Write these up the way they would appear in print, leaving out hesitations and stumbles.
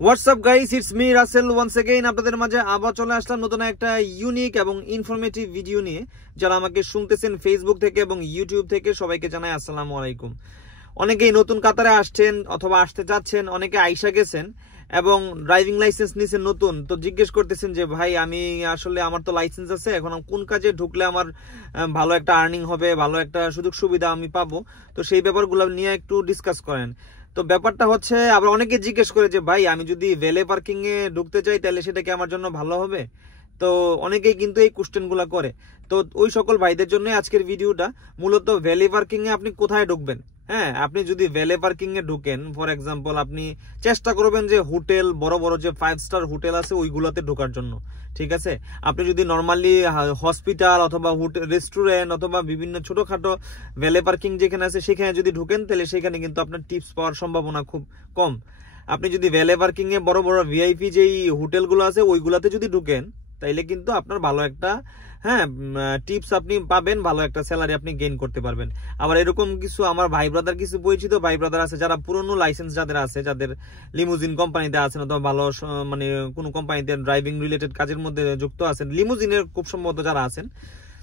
WhatsApp guys, it's me Rasel once again. আপনাদের মাঝে আবার চলে আসলাম নতুন একটা ইউনিক এবং ইনফরমেটিভ ভিডিও নিয়ে। যারা আমাকে শুনতেছেন ফেসবুক থেকে এবং ইউটিউব থেকে, সবাইকে জানাই আসসালামু আলাইকুম। অনেকেই নতুন কাতারে আসছেন অথবা আসতে চাচ্ছেন, অনেকে আইসা গেছেন এবং ড্রাইভিং লাইসেন্স নিছেন নতুন, তো জিজ্ঞেস করতেছেন যে ভাই আমি আসলে আমার তো লাইসেন্স আছে, এখন কোন কাজে ঢুকলে আমার ভালো একটা আর্নিং হবে, ভালো একটা সুযোগ সুবিধা আমি পাবো, তো সেই ব্যাপারগুলো নিয়ে একটু ডিসকাস করেন। তো ব্যাপারটা হচ্ছে, আবার অনেকে জিজ্ঞেস করে যে ভাই আমি যদি ভ্যালে পার্কিং এ ঢুকতে চাই তাহলে সেটা কি আমার জন্য ভালো হবে? তো অনেকেই কিন্তু এই কোশ্চেন গুলা করে। তো ওই সকল ভাইদের জন্য আজকের ভিডিওটা। মূলত ভ্যালি পার্কিং এ আপনি কোথায় ঢুকবেন? হ্যাঁ, আপনি যদি ভ্যালে পার্কিং এ ঢুকেন, ফর এক্সাম্পল আপনি চেষ্টা করবেন যে হোটেল, বড় বড় যে 5 স্টার হোটেল আছে ওইগুলোতে ঢোকার জন্য, ঠিক আছে? আপনি যদি নর্মালি হসপিটাল অথবা রেস্টুরেন্ট অথবা বিভিন্ন ছোটখাটো ভ্যালে পার্কিং যেখানে আছে সেখানে যদি ঢুকেন, তাহলে সেখানে কিন্তু আপনার টিপস পাওয়ার সম্ভাবনা খুব কম। আপনি যদি ভ্যালে পার্কিং এ বড় বড় ভিআইপি যেই হোটেলগুলো আছে ওইগুলাতে যদি ঢুকেন, তাইলে কিন্তু আপনার ভালো একটা টিপস আপনি পাবেন, ভালো একটা স্যালারি আপনি গেইন করতে পারবেন। আবার এরকম কিছু আমার ভাই ব্রাদার, কিছু পরিচিত ভাই ব্রাদার আছে যারা পুরনো লাইসেন্স যাদের আছে, যাদের লিমুজিন কোম্পানিতে আছেন অথবা ভালো মানে কোনো কোম্পানিতে ড্রাইভিং রিলেটেড কাজের মধ্যে যুক্ত আছেন, লিমুজিনের খুব সম্ভবত যারা আছেন,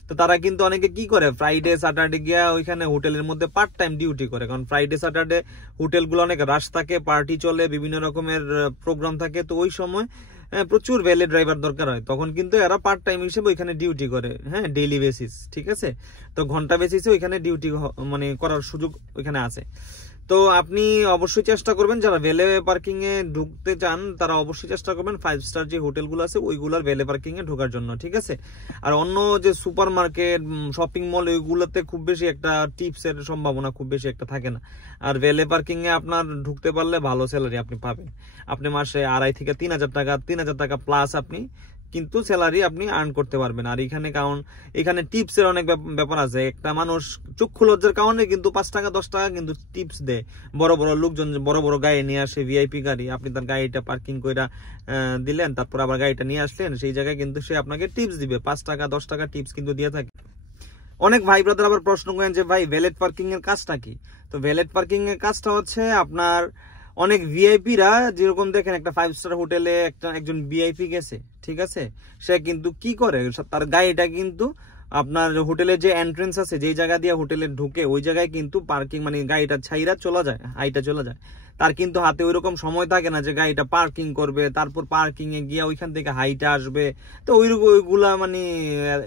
তো তারা কিন্তু অনেকে কি করে, ফ্রাইডে স্যাটারডে গিয়া ওইখানে হোটেলের মধ্যে পার্ট টাইম ডিউটি করে। কারণ ফ্রাইডে স্যাটারডে হোটেলগুলো অনেক রাশ থাকে, পার্টি চলে, বিভিন্ন রকমের প্রোগ্রাম থাকে, তো ওই সময় প্রচুর ভ্যালে ড্রাইভার দরকার হয়। তখন কিন্তু এরা পার্ট টাইম হিসেবে ওইখানে ডিউটি করে, হ্যাঁ, ডেইলি বেসিস, ঠিক আছে? তো ঘন্টা বেসিসে ওইখানে ডিউটি মানে করার সুযোগ ওইখানে আছে। তো আপনি অবশ্যই চেষ্টা করবেন, যারা ভ্যালে পার্কিং এ ঢুকতে চান তারা অবশ্যই চেষ্টা করবেন 5 স্টার যে হোটেলগুলো আছে ওইগুলোর ভ্যালে পার্কিং এ ঢোকার জন্য, ঠিক আছে? আর অন্য যে সুপার মার্কেট, শপিং মল, ওইগুলোতে খুব বেশি একটা টিপস এর সম্ভাবনা খুব বেশি একটা থাকে না। আর ভ্যালে পার্কিং এ আপনার ঢুকতে পারলে ভালো স্যালারি আপনি পাবেন। আপনি মাসে 2,500 থেকে 3,000 টাকা প্লাস আপনি কিন্তু স্যালারি আপনি আর্ন করতে পারবেন। আর এখানে কারণ এখানে টিপস এর অনেক ব্যাপার আছে। একটা মানুষ চক্ষু লজ্জার কারণে কিন্তু 5 টাকা 10 টাকা কিন্তু টিপস দেয়। বড় বড় লোকজন বড় বড় গাড়ি নিয়ে আসে, ভিআইপি গাড়ি, আপনি তার গাড়িটা পার্কিং করে দিলেন, তারপর আবার গাড়িটা নিয়ে আসলেন, সেই জায়গায় কিন্তু সে আপনাকে টিপস দিবে, 5 টাকা 10 টাকা টিপস কিন্তু দিয়ে থাকে। অনেক ভাই ব্রাদার আবার প্রশ্ন করেন যে ভাই ভ্যালেট পার্কিং এর কাজটা কি? তো ভ্যালেট পার্কিং এর কাজটা হচ্ছে, আপনার অনেক ভিআইপিরা যেরকম দেখেন একটা 5 স্টার হোটেলে একজন ভিআইপি গেছে, ঠিক আছে, সে কিন্তু কি করে, তার গাড়িটা কিন্তু আপনার হোটেলের যে এন্ট্রেন্স আছে, যে জায়গা দিয়ে হোটেলে ঢুকে, ওই জায়গায় কিন্তু পার্কিং মানে গাড়িটা ছাইরা চলে যায়, হাইটা চলে যায়। তার কিন্তু হাতে ওইরকম সময় থাকে না যে গাড়িটা পার্কিং করবে, তারপর পার্কিং এ গিয়ে ওইখান থেকে হাইটা আসবে। তো ওইগুলা মানে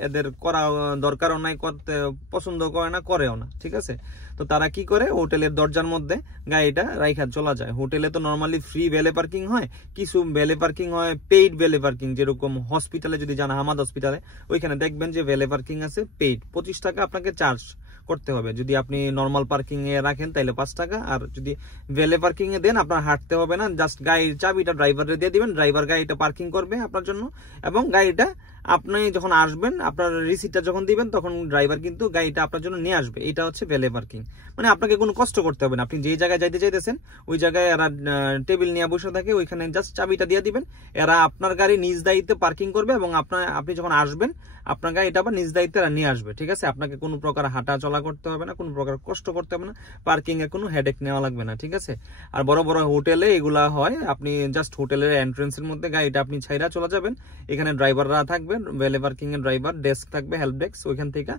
এদের করা দরকারও নাই, করতে পছন্দ করে না, করেও না, ঠিক আছে? তো তারা কি করে, হোটেলের দরজার মধ্যে গাড়িটা রাইখা চলা যায়। হোটেলে তো নর্মালি ফ্রি ভ্যালে পার্কিং হয়, কিছু ভ্যালে পার্কিং হয় পেইড ভ্যালে পার্কিং। যেরকম হসপিটালে যদি যান, হামাদ হসপিটালে, ওইখানে দেখবেন যে ভ্যালে পার্কিং আছে পেইড, 25 টাকা আপনাকে চার্জ করতে হবে। যদি আপনি নর্মাল পার্কিং এ রাখেন তাহলে 5 টাকা, আর যদি ভ্যালে পার্কিং এ দেন আপনার হাঁটতে হবে না, জাস্ট গাড়ির চাবিটা ড্রাইভারে দিয়ে দিবেন, ড্রাইভার গাড়িটা পার্কিং করবে আপনার জন্য, এবং গাড়িটা আপনি যখন আসবেন, আপনার রিসিটটা যখন দিবেন, তখন ড্রাইভার কিন্তু গাড়িটা আপনার জন্য নিয়ে আসবে। এটা হচ্ছে ভ্যালে পার্কিং। মানে আপনাকে কোনো কষ্ট করতে হবে না, আপনি যে জায়গায় যাইতে চাইতেছেন ওই জায়গায় এরা টেবিল নিয়ে বসে থাকে, ওইখানে জাস্ট চাবিটা দিয়ে দিবেন, এরা আপনার গাড়ি নিজ দায়িত্বে পার্কিং করবে, এবং আপনি যখন আসবেন আপনার গাড়িটা আবার নিজ দায়িত্বে এরা নিয়ে আসবে, ঠিক আছে? আপনাকে কোনো প্রকার হাঁটা চলা করতে হবে না, কোনো প্রকার কষ্ট করতে হবে না, পার্কিং এর কোনো হেডেক নেওয়া লাগবে না, ঠিক আছে? আর বড় বড় হোটেলে এগুলা হয়, আপনি জাস্ট হোটেলের এন্ট্রেন্সের মধ্যে গাড়িটা আপনি ছাইরা চলে যাবেন, এখানে ড্রাইভাররা থাকবেন, ভ্যালে পার্কিং এর ড্রাইভার ডেস্ক থাকবে, হেল্প ডেস্ক, ওইখান থেকে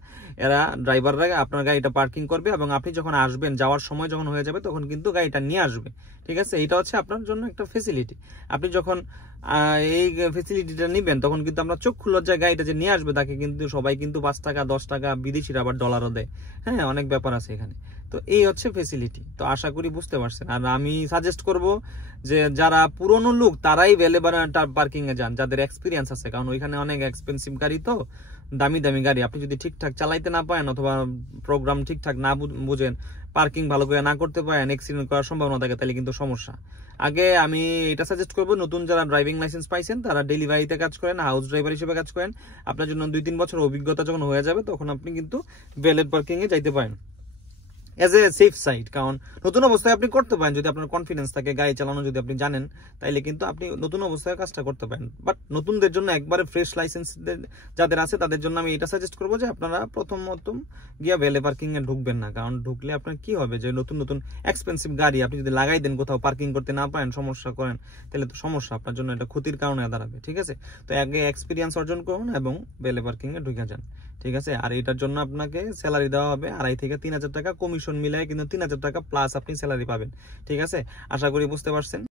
এরা ড্রাইভাররা আপনার গাড়িটা পার্কিং করবে, এবং আপনি যখন আসবেন, যাওয়ার সময় যখন হয়ে যাবে, তখন কিন্তু গাড়িটা নিয়ে আসবে, ঠিক আছে? এটা হচ্ছে আপনার জন্য একটা ফেসিলিটি। আপনি যখন এই ফেসিলিটিটা নিবেন, তখন কিন্তু আমরা চক্ষু লজ্জায় গাড়িটা যে নিয়ে আসবে তাকে কিন্তু সবাই কিন্তু 5 টাকা 10 টাকা, বিদেশিরা আবার ডলারও দেয়, হ্যাঁ, অনেক ব্যাপার আছে এখানে। তো এই হচ্ছে ফেসিলিটি। তো আশা করি বুঝতে পারছেন। আর আমি সাজেস্ট করব যে যারা পুরনো লোক তারাই ভ্যালে পার্কিং এ যান, যাদের এক্সপিরিয়েন্স আছে, কারণ ওইখানে অনেক এক্সপেন্সিভ গাড়ি, তো দামি দামি গাড়ি, আপনি যদি ঠিকঠাক চালাইতে না পারেন অথবা প্রোগ্রাম ঠিকঠাক না বুঝেন, পার্কিং ভালো করে না করতে পারেন, অ্যাক্সিডেন্ট করার সম্ভাবনা থাকে, তাহলে কিন্তু সমস্যা। আগে আমি এটা সাজেস্ট করবো, নতুন যারা ড্রাইভিং লাইসেন্স পাইছেন তারা ডেলিভারিতে কাজ করেন, হাউস ড্রাইভার হিসেবে কাজ করেন। আপনার জন্য 2-3 বছর অভিজ্ঞতা যখন হয়ে যাবে, তখন আপনি কিন্তু ভ্যালেট পার্কিং এ যাইতে পারেন। As a safe side. কারণ নতুন অবস্থায় আপনি করতে পারেন, যদি আপনার কনফিডেন্স থাকে, গাড়ি চালানো যদি আপনি জানেন, তাইলে কিন্তু আপনি নতুন অবস্থায় কাজটা করতে পারেন। বাট নতুনদের জন্য, একবারে ফ্রেশ লাইসেন্স যাদের আছে তাদের জন্য আমি এটা সাজেস্ট করবো যে আপনারা প্রথমত গিয়া ভ্যালে পার্কিং এ ঢুকবেন না। কারণ ঢুকলে আপনার কি হবে, যে নতুন নতুন এক্সপেন্সিভ গাড়ি আপনি যদি লাগাই দেন, কোথাও পার্কিং করতে না পারেন, সমস্যা করেন, তাহলে তো সমস্যা, আপনার জন্য এটা ক্ষতির কারণে দাঁড়াবে। ঠিক আছে, তো আগে এক্সপিরিয়েন্স অর্জন করুন এবং ভ্যালে পার্কিং এ ঢুকে যান। ঠিক আছে, আর এটার জন্য আপনাকে স্যালারি দেওয়া হবে 2,500 থেকে 3,000 টাকা, কমিশন মিলায় কিন্তু 3,000 টাকা প্লাস আপনি স্যালারি পাবেন। ঠিক আছে, আশা করি বুঝতে পারছেন।